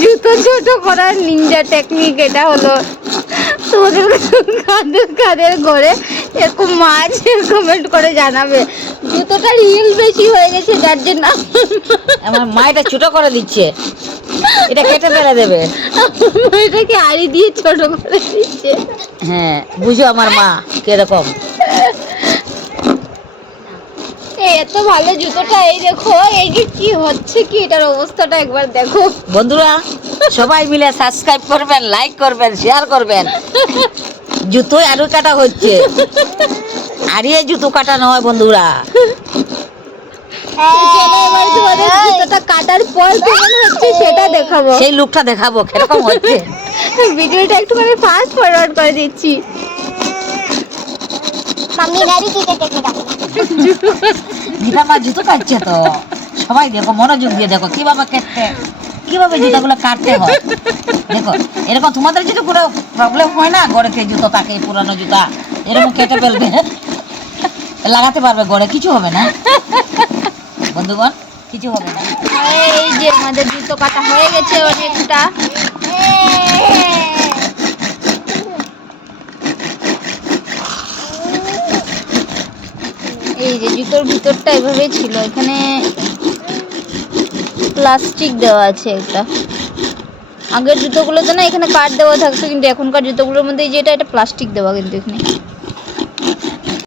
জুতো ছোট করার নিনজা টেকনিক এটা হলো তোমাদের কাদের কাদের ঘরে এরকম মাছ কমেন্ট করে জানাবে। জুতোটা রিল বেশি হয়ে গেছে যার জন্য আমার মা এটা ছোট করে দিচ্ছে। এটা কেটে ফেলে দেবে। এটাকে আড়ি দিয়ে ছোট করে দিচ্ছে। হ্যাঁ বুঝো আমার মা কীরকম। এই এত ভালো জুতোটা এই দেখো এই যে কি হচ্ছে কি এটার অবস্থাটা একবার দেখো। বন্ধুরা সবাই মিলে সাবস্ক্রাইব করবেন লাইক করবেন শেয়ার করবেন। জুতোই আরও কাটা হচ্ছে। আরিয়ে জুতো কাটা নয় বন্ধুরা। জুতোটা কাটার পর কেমন হচ্ছে সেটা দেখাবো। সেই লুকটা দেখাবো কীরকম হচ্ছে। ভিডিওটা একটুখানি ফাস্ট ফরওয়ার্ড করে দিচ্ছি। মাম্মি গাড়ি দিতে দেখে দিদা মা জুতো কাটছে তো। সবাই দেখো মনোযোগ দিয়ে দেখো কীভাবে কীভাবে কাটতে হয়। দেখো এরকম তোমাদের যদি কোনো প্রবলেম হয় না গড়েতে জুতো থাকে পুরানো জুতা এরকম কেটে ফেলবে। লাগাতে পারবে গড়ে কিছু হবে না। বন্ধুগণ কিছু হবে না। এই যে আমাদের জুতো কাটা হয়ে গেছে অনেকটা। এই যে জুতোর ভিতরটা এভাবেই ছিল, এখানে প্লাস্টিক দেওয়া আছে এটা আগের জুতোগুলোতে না এখানে কাঠ দেওয়া থাকতো, কিন্তু এখনকার জুতোগুলোর মধ্যে যেটা এটা প্লাস্টিক দেওয়া কিন্তু এখানে।